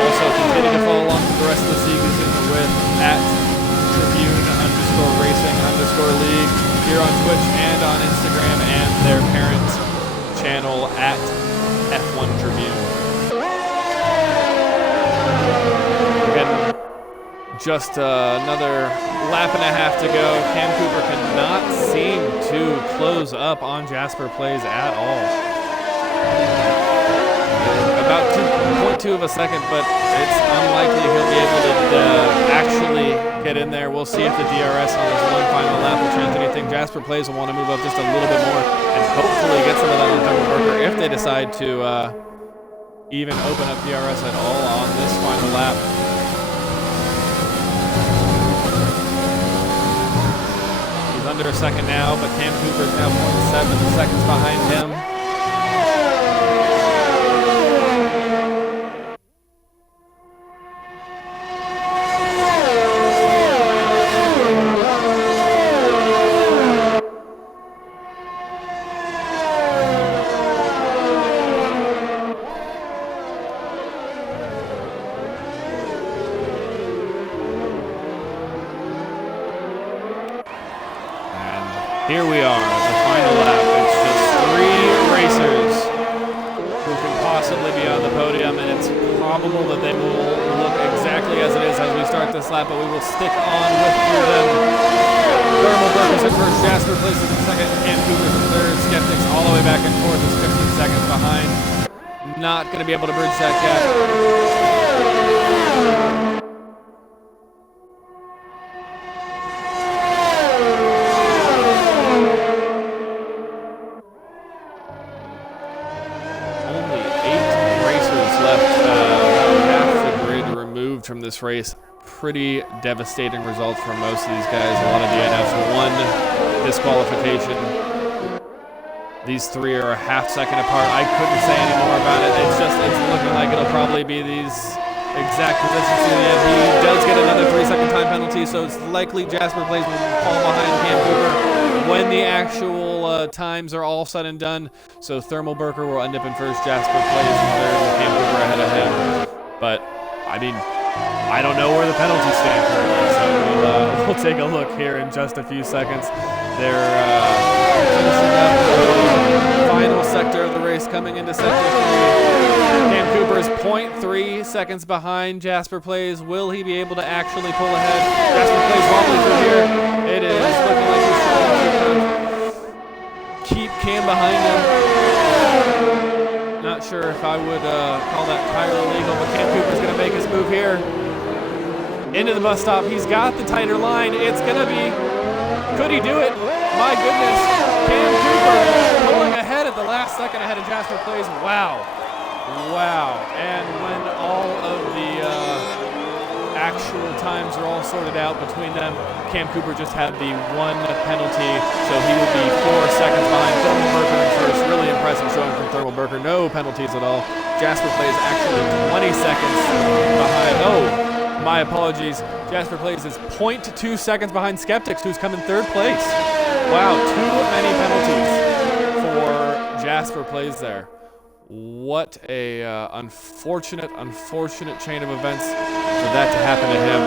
Also, continue to follow along with the rest of the season with @Tribune_Racing_League here on Twitch and on Instagram, and their parent channel @F1 Tribune. Again, just another lap and a half to go. Cam Cooper cannot seem to close up on Jasper Plays at all. About 2.2 of a second, but it's unlikely he'll be able to actually get in there. We'll see if the DRS on his one final lap will change anything. Jasper Plays will want to move up just a little bit more and hopefully get some of that on Thermal Burger if they decide to even open up DRS at all on this final lap. He's under a second now, but Cam Cooper is now 0.7 seconds behind him. Here we are, the final lap. It's just 3 racers who can possibly be on the podium, and it's probable that they will look exactly as it is as we start this lap, but we will stick on with them. Thermal Burgers in first, Jasper Plays in second, Cam Cooper's in third, Skeptics all the way back and forth is 15 seconds behind. Not going to be able to bridge that gap. From this race. Pretty devastating results for most of these guys. A lot of DNFs, 1 disqualification. These 3 are a half second apart. I couldn't say any more about it. It's looking like it'll probably be these exact positions to the end. He does get another 3-second time penalty, so it's likely Jasper Plays will fall behind Cam Cooper when the actual times are all said and done. So Thermal Burger will end up in first, Jasper Plays in third, with Cam Cooper ahead of him. But I mean, I don't know where the penalties stand currently, so we'll take a look here in just a few seconds. They're finishing up the final sector of the race, coming into sector 3. Cam Cooper is 0.3 seconds behind Jasper Plays. Will he be able to actually pull ahead? Jasper Plays wobbly through here. It is looking like he's trying to keep Cam behind him. Not sure if I would call that entirely legal, but Cam Cooper's going to make his move here. Into the bus stop. He's got the tighter line. It's going to be... Could he do it? My goodness. Cam Cooper pulling ahead at the last second ahead of Jasper Plays. Wow. Wow. And when all of the actual times are all sorted out between them, Cam Cooper just had the 1 penalty, so he will be 4 seconds behind Thermal Burger in first. Really impressive showing from Thermal Burger. No penalties at all. Jasper Plays actually 20 seconds behind. Oh, my apologies. Jasper Plays is 0.2 seconds behind Skeptics, who's come in 3rd place. Wow, too many penalties for Jasper Plays there. What a unfortunate chain of events for that to happen to him.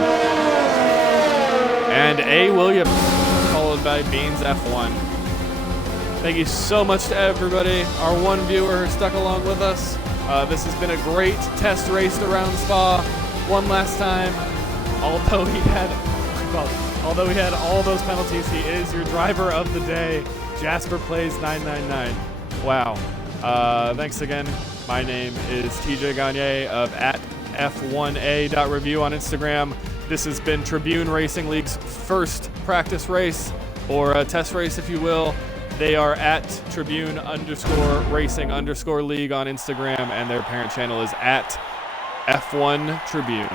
And A. Williams, followed by Beans F1. Thank you so much to everybody, our one viewer who stuck along with us. This has been a great test race around Spa. One last time, although he had all those penalties, he is your driver of the day. Jasper Plays 999. Wow. Thanks again. My name is TJ Gagne of @F1A.review on Instagram. This has been Tribune Racing League's first practice race, or a test race if you will. They are at Tribune _Racing _League on Instagram, and their parent channel is at F1 Tribune.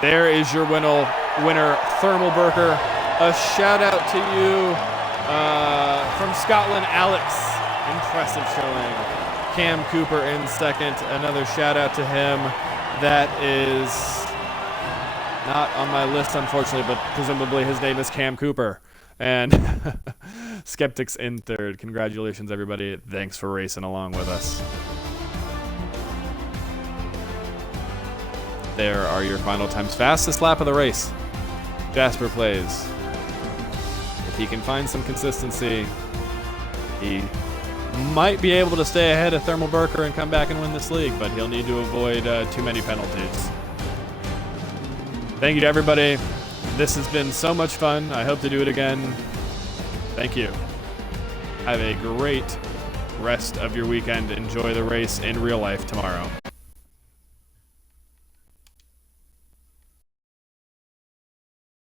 There is your winner, Thermal Burker. A shout out to you from Scotland, Alex. Impressive showing. Cam Cooper in second. Another shout out to him. That is not on my list, unfortunately, but presumably his name is Cam Cooper. And Skeptics in third. Congratulations, everybody. Thanks for racing along with us. There are your final times. Fastest lap of the race. Jasper plays. If he can find some consistency, he might be able to stay ahead of Thermal Burker and come back and win this league, but he'll need to avoid too many penalties. Thank you to everybody. This has been so much fun. I hope to do it again. Thank you. Have a great rest of your weekend. Enjoy the race in real life tomorrow.